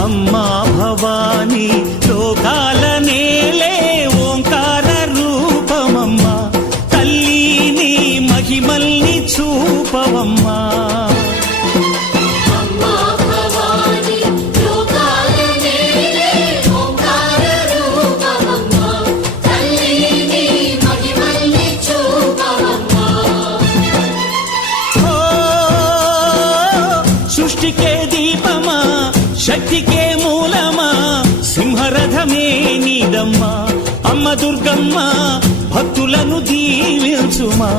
అమ్మా భవానీ లోకాల నేలే ఓంకార రూపమమ్మా తల్లి నీ మహిమల్ని చూపవమ్మా సృష్టికే దీపమా శక్తికే మూలమా సింహరథమే నీదమ్మా అమ్మ దుర్గమ్మ భక్తులను దీవించుమా